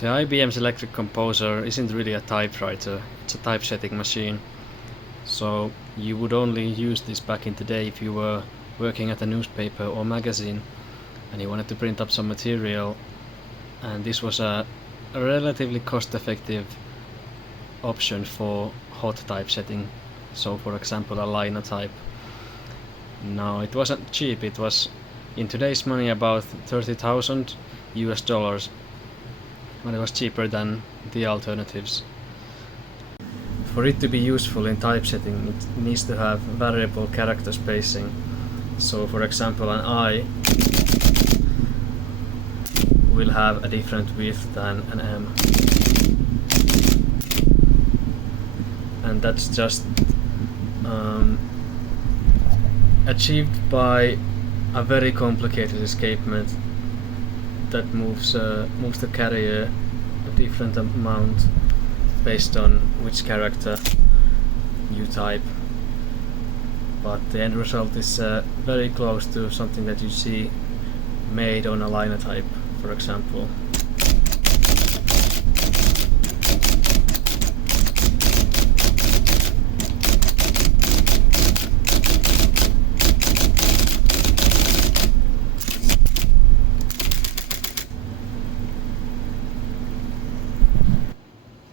The IBM Selectric Composer isn't really a typewriter, it's a typesetting machine. So you would only use this back in the day if you were working at a newspaper or magazine and you wanted to print up some material, and this was a relatively cost-effective option for hot typesetting. So for example a linotype. Now it wasn't cheap, it was in today's money about 30,000 US dollars, but it was cheaper than the alternatives. For it to be useful in typesetting, it needs to have variable character spacing. So for example an I will have a different width than an M. And that's just achieved by a very complicated escapement that moves the carrier a different amount based on which character you type. But the end result is very close to something that you see made on a linotype, for example.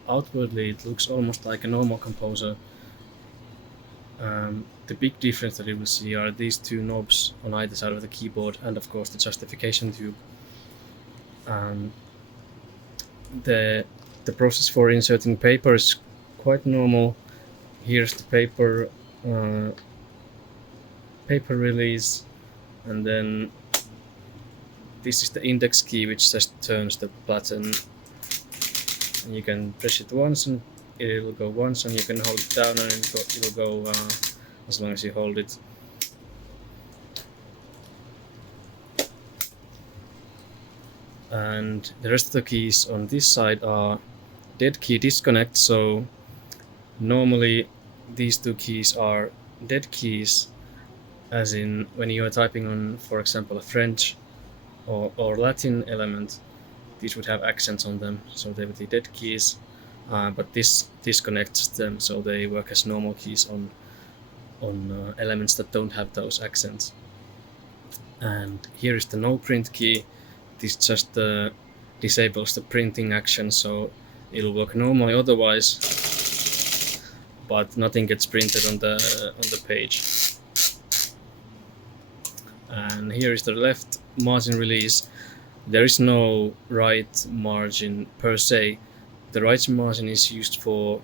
Outwardly it looks almost like a normal composer. The big difference that you will see are these two knobs on either side of the keyboard, and of course the justification tube. The process for inserting paper is quite normal. Here's the paper release, and then this is the index key, which just turns the button. And you can press it once and it will go once, and you can hold it down and it will go as long as you hold it. And the rest of the keys on this side are dead key disconnect, so normally these two keys are dead keys, as in when you are typing on, for example, a French or Latin element, these would have accents on them, so they would be dead keys, but this disconnects them, so they work as normal keys on elements that don't have those accents. And here is the no print key. This just disables the printing action, so it'll work normally otherwise, but nothing gets printed on the page. And here is the left margin release. There is no right margin per se. The right margin is used for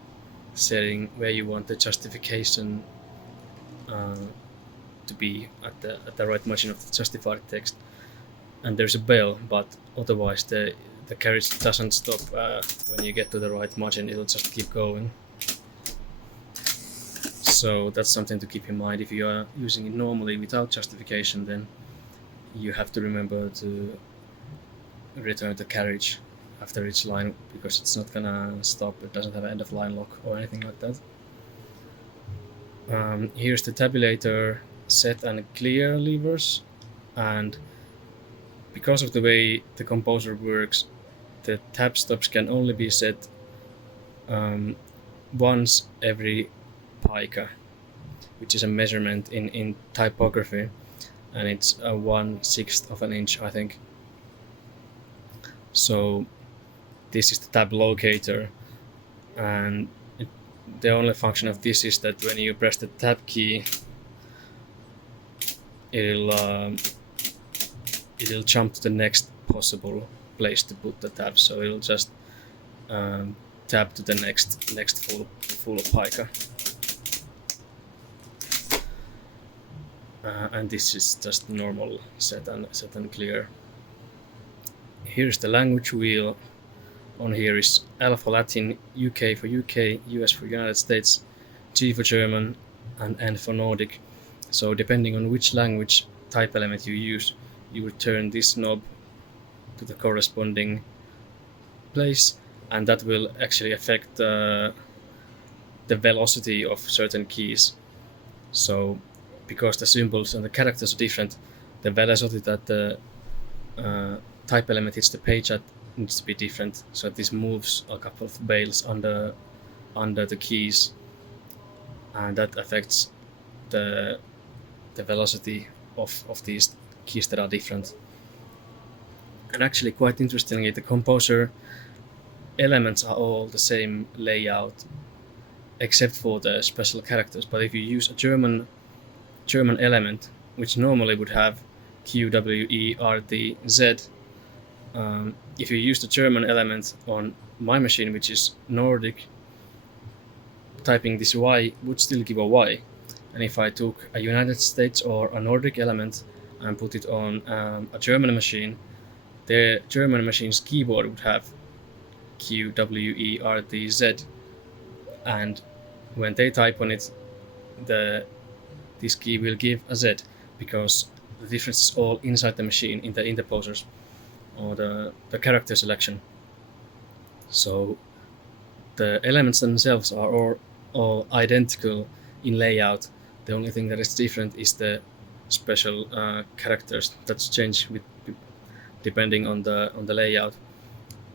setting where you want the justification to be at the right margin of the justified text. And there's a bell, but otherwise the carriage doesn't stop when you get to the right margin, it'll just keep going. So that's something to keep in mind. If you are using it normally without justification, then you have to remember to return the carriage after each line, because it's not gonna stop. It doesn't have end of line lock or anything like that. Here's the tabulator, set and clear levers, and because of the way the composer works, the tab stops can only be set once every pica, which is a measurement in typography, and it's a 1/6 of an inch, I think. So this is the tab locator, and the only function of this is that when you press the tab key, it'll jump to the next possible place to put the tab. So it'll just tab to the next full pica. And this is just normal set and clear. Here's the language wheel. On here is Alpha Latin, UK for UK, US for United States, G for German, and N for Nordic. So depending on which language type element you use, you would turn this knob to the corresponding place, and that will actually affect the velocity of certain keys. So because the symbols and the characters are different, the velocity that the type element hits the page at needs to be different. So this moves a couple of bales under the keys, and that affects the velocity of these keys that are different. And actually, quite interestingly, the composer elements are all the same layout except for the special characters. But if you use a German element, which normally would have Q, W, E, R, D, Z, if you use the German element on my machine, which is Nordic, typing this Y would still give a Y. And if I took a United States or a Nordic element and put it on a German machine, the German machine's keyboard would have Q, W, E, R, D, Z. And when they type on it, this key will give a Z, because the difference is all inside the machine in the interposers or the character selection. So the elements themselves are all identical in layout. The only thing that is different is the special characters that's changed depending on the layout.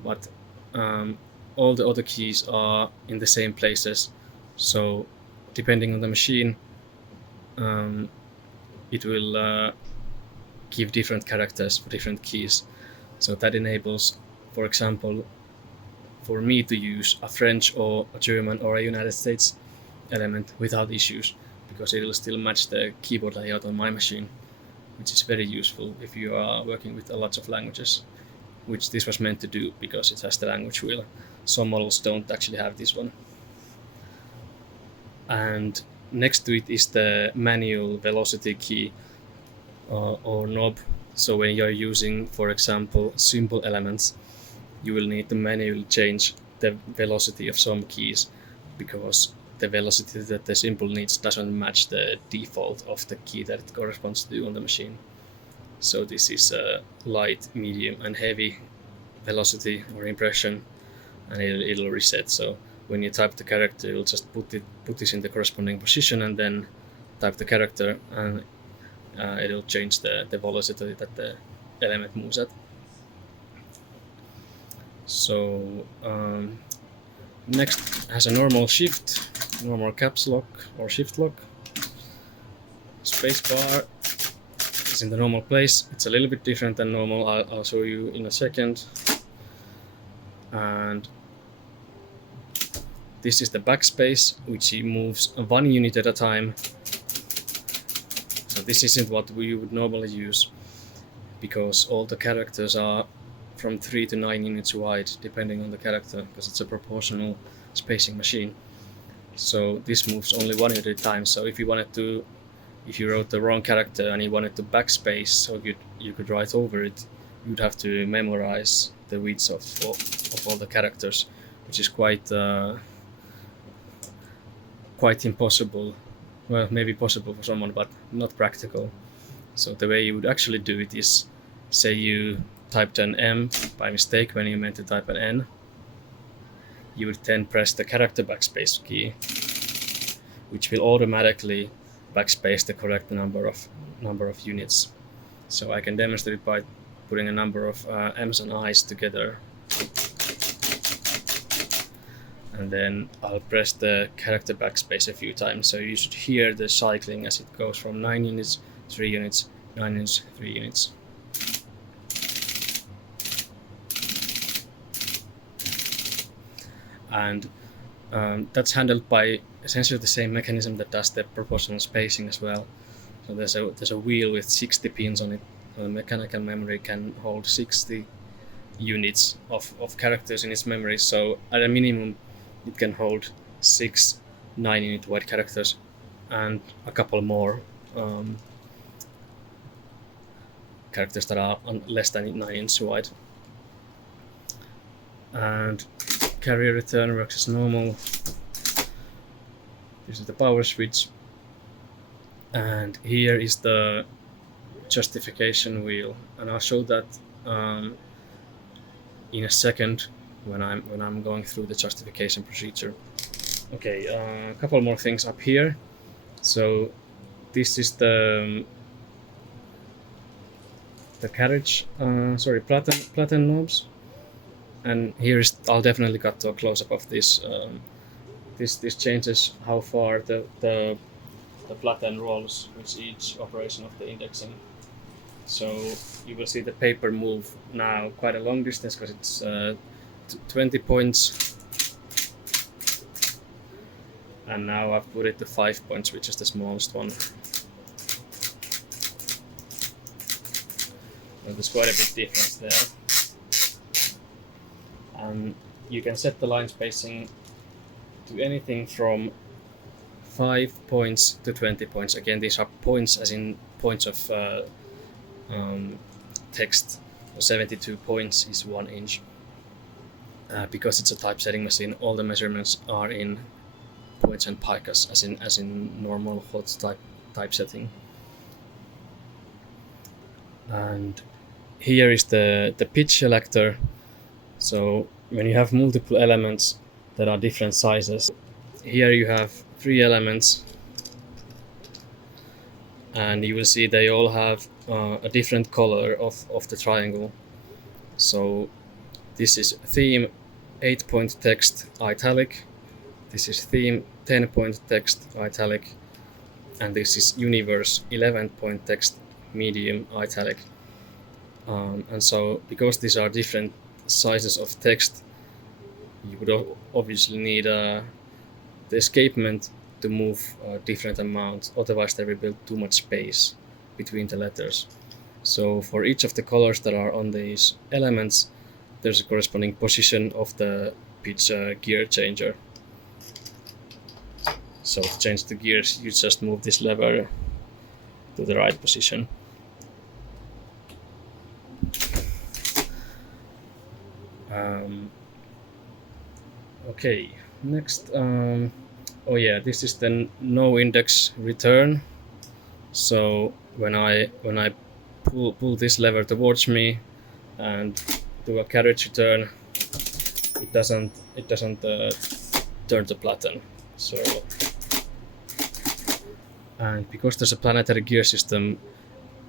But all the other keys are in the same places. So depending on the machine, it will give different characters for different keys. So that enables, for example, for me to use a French or a German or a United States element without issues, because it will still match the keyboard layout on my machine, which is very useful if you are working with a lot of languages, which this was meant to do because it has the language wheel. Some models don't actually have this one. And next to it is the manual velocity key or knob. So when you're using, for example, simple elements, you will need to manually change the velocity of some keys, because the velocity that the symbol needs doesn't match the default of the key that it corresponds to on the machine. So this is a light, medium, and heavy velocity or impression, and it'll reset. So when you type the character, you'll just put this in the corresponding position and then type the character, and it'll change the velocity that the element moves at. So next has a normal shift, normal caps lock or shift lock. Spacebar is in the normal place. It's a little bit different than normal. I'll show you in a second. And this is the backspace, which moves 1 unit at a time. So this isn't what we would normally use, because all the characters are from 3 to 9 units wide, depending on the character, because it's a proportional spacing machine. So this moves only 1 unit at a time. So if you wrote the wrong character and you wanted to backspace so you could write over it, you'd have to memorize the widths of all the characters, which is quite impossible. Well, maybe possible for someone, but not practical. So the way you would actually do it is, say you typed an M by mistake when you meant to type an N. You would then press the character backspace key, which will automatically backspace the correct number of units. So I can demonstrate by putting a number of M's and I's together. And then I'll press the character backspace a few times. So you should hear the cycling as it goes from 9 units, 3 units, 9 units, 3 units. And that's handled by essentially the same mechanism that does the proportional spacing as well. So there's a wheel with 60 pins on it. The mechanical memory can hold 60 units of characters in its memory. So at a minimum, it can hold 6 9-unit wide characters and a couple more characters that are less than 9 inches wide. And carrier return works as normal. This is the power switch, and here is the justification wheel, and I'll show that in a second when I'm going through the justification procedure. Okay, a couple more things up here. So this is the carriage, platen knobs. And here is, I'll definitely cut to a close-up of this. This changes how far the flatten rolls with each operation of the indexing. So you will see the paper move now quite a long distance because it's 20 points, and now I've put it to 5 points, which is the smallest one. And there's quite a big difference there. And you can set the line spacing to anything from 5 points to 20 points. Again, these are points as in points of text. 72 points is 1 inch. Because it's a typesetting machine, all the measurements are in points and picas, as in normal hot typesetting. And here is the pitch selector. So when you have multiple elements that are different sizes, here you have 3 elements, and you will see they all have a different color of the triangle. So this is theme 8-point text italic, this is theme 10-point text italic, and this is universe 11-point text medium italic. And so because these are different sizes of text, you would obviously need the escapement to move a different amount, otherwise there will be too much space between the letters. So for each of the colors that are on these elements, there's a corresponding position of the pitch gear changer. So to change the gears, you just move this lever to the right position. Okay, next, oh yeah, this is the no index return. So when I pull this lever towards me and do a carriage return, it doesn't turn to platen. So, and because there's a planetary gear system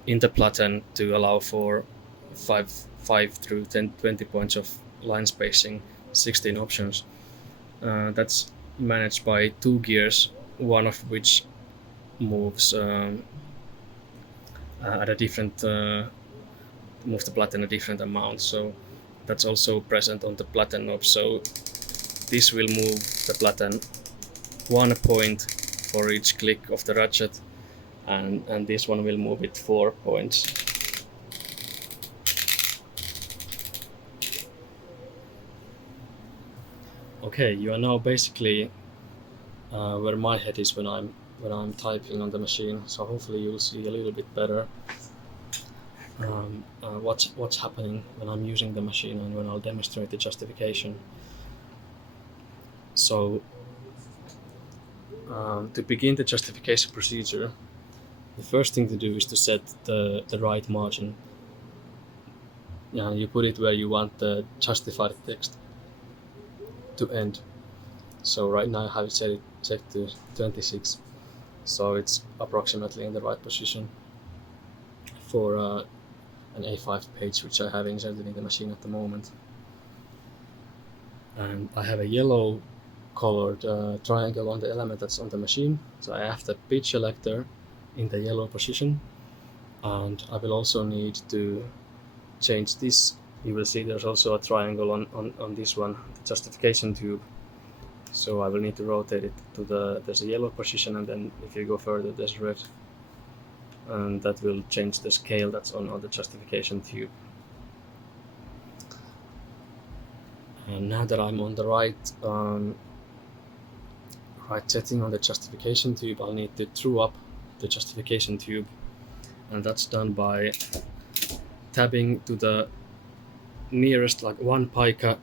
in the platen to allow for 5 through 20 points of line spacing, 16 options, that's managed by 2 gears, one of which moves at a different moves the platen a different amount. So that's also present on the platen knob. So this will move the platen 1 point for each click of the ratchet, and this one will move it 4 points. Okay, you are now basically where my head is when I'm typing on the machine. So hopefully you'll see a little bit better what's happening when I'm using the machine and when I'll demonstrate the justification. So to begin the justification procedure, the first thing to do is to set the right margin. You put it where you want the justified text to end. So right now I have it set to 26, so it's approximately in the right position for an A5 page, which I have inserted in the machine at the moment. And I have a yellow colored triangle on the element that's on the machine, so I have the pitch selector in the yellow position, and I will also need to change this. You will see there's also a triangle on this one, the justification tube. So I will need to rotate it to there's a yellow position, and then if you go further there's red, and that will change the scale that's on the justification tube. And now that I'm on the right setting on the justification tube, I'll need to true up the justification tube, and that's done by tabbing to the nearest, like 1 pica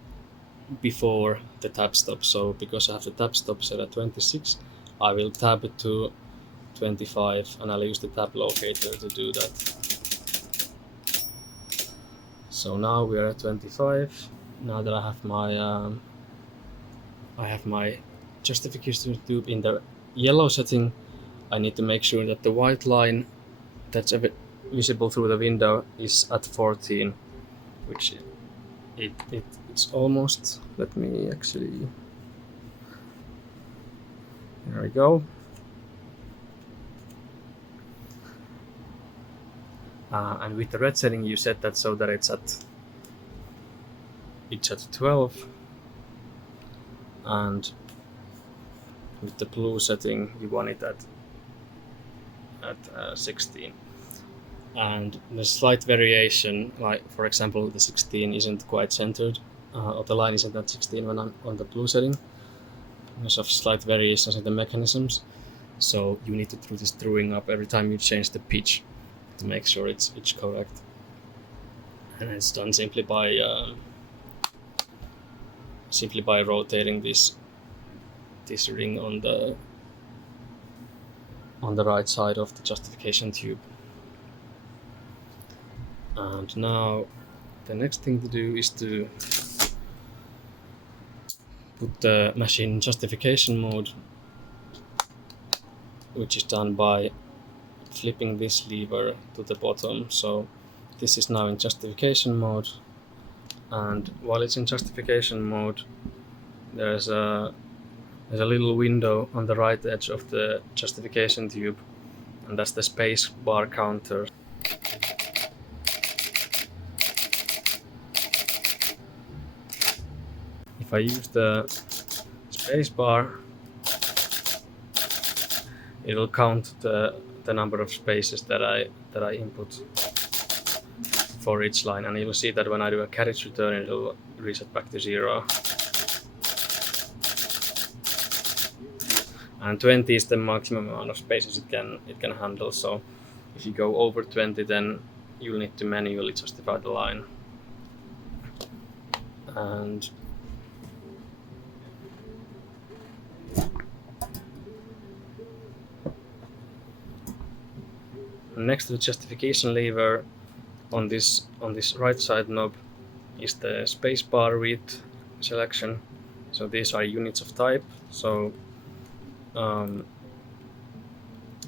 before the tab stop. So because I have the tab stop set at 26, I will tab it to 25, and I'll use the tab locator to do that. So now we are at 25. Now that I have my justification tube in the yellow setting, I need to make sure that the white line that's visible through the window is at 14, which it it's almost, let me actually, there we go. And with the red setting you set that so that it's at 12, and with the blue setting you want it at 16. And there's slight variation, like for example the 16 isn't quite centered, or the line isn't at 16 when I'm on the blue setting, because of slight variations in the mechanisms. So you need to do this drawing up every time you change the pitch to make sure it's correct. And it's done simply by rotating this ring on the right side of the justification tube. And now the next thing to do is to put the machine in justification mode, which is done by flipping this lever to the bottom. So this is now in justification mode, and while it's in justification mode there's a little window on the right edge of the justification tube, and that's the space bar counter. If I use the space bar, it will count the number of spaces that I input for each line, and you'll see that when I do a carriage return it will reset back to 0. And 20 is the maximum amount of spaces it can handle. So if you go over 20, then you'll need to manually justify the line. And next to the justification lever on this right side knob is the spacebar width selection. So these are units of type. So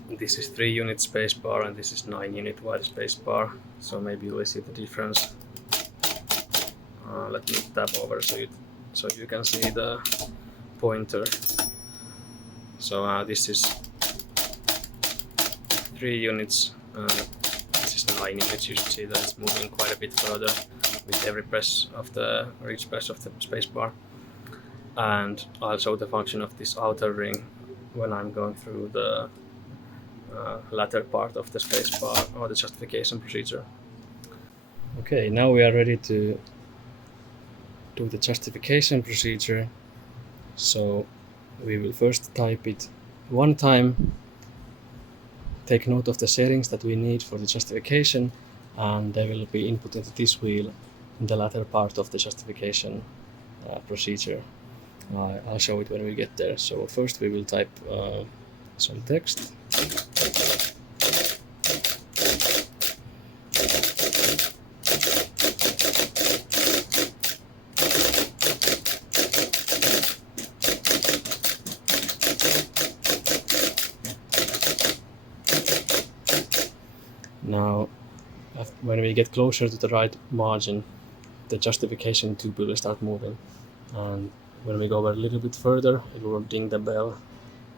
this is 3 unit spacebar and this is 9 unit wide spacebar. So maybe you'll see the difference. Let me tab over so you can see the pointer. So this is 3 units. This is 9 units. You should see that it's moving quite a bit further with every press of each press of the spacebar. And I'll show the function of this outer ring when I'm going through the latter part of the spacebar or the justification procedure. Okay, now we are ready to do the justification procedure. So we will first type it one time, take note of the settings that we need for the justification, and they will be input into this wheel in the latter part of the justification procedure. I'll show it when we get there. So first we will type some text. Now, when we get closer to the right margin, the justification tube will start moving, and when we go a little bit further, it will ding the bell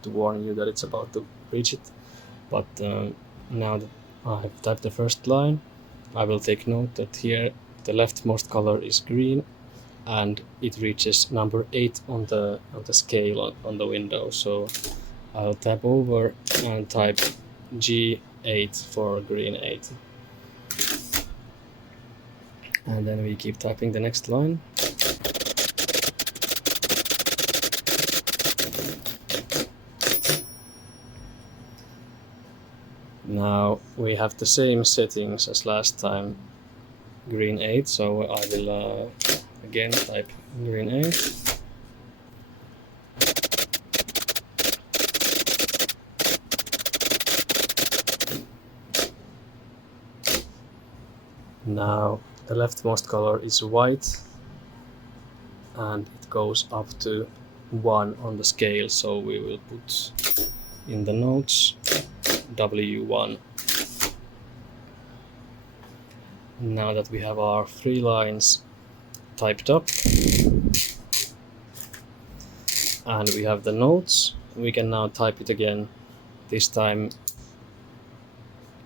to warn you that it's about to reach it. But now that I have typed the first line, I will take note that here the leftmost color is green, and it reaches number 8 on the scale on the window. So I'll tab over and type G8 for green 8. And then we keep typing the next line. Now we have the same settings as last time, green 8, so I will again type green 8. Now the leftmost color is white, and it goes up to 1 on the scale, so we will put in the notes W1. Now that we have our 3 lines typed up, and we have the notes. We can now type it again, this time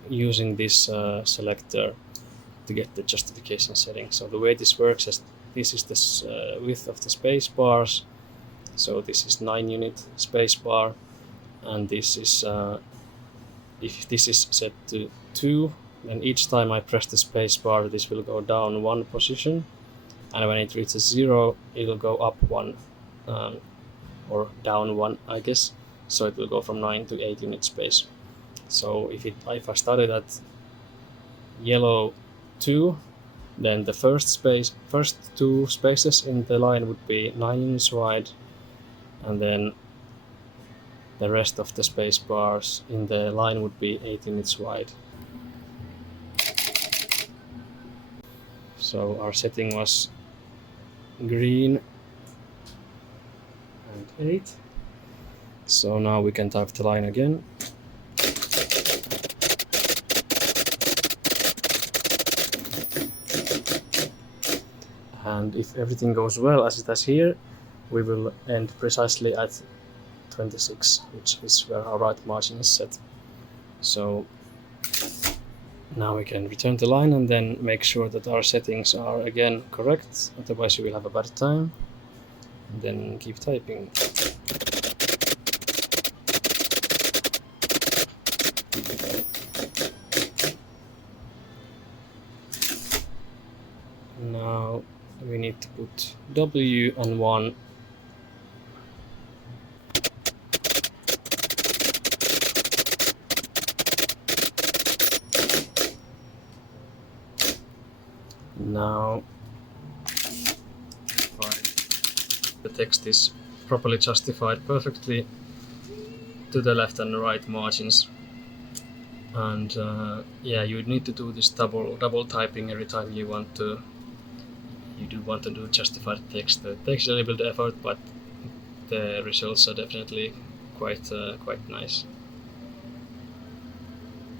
using this selector to get the justification setting. So the way this works is this is the width of the space bars. So this is 9 unit space bar, and this is if this is set to 2, then each time I press the space bar, this will go down 1 position, and when it reaches 0, it will go up 1 or down 1, I guess. So it will go from 9 to 8 unit space. So if I started at yellow 2, then the first 2 spaces in the line would be 9 units wide, and then the rest of the space bars in the line would be 8 units wide. So our setting was green and 8. So now we can type the line again. And if everything goes well as it does here, we will end precisely at 26, which is where our right margin is set. So now we can return the line and then make sure that our settings are again correct, otherwise you will have a bad time. And then keep typing. Now we need to put W and 1. Now the text is properly justified perfectly to the left and the right margins. And yeah, you need to do this double typing every time you do want to do justified text. It takes a little bit of effort, but the results are definitely quite nice.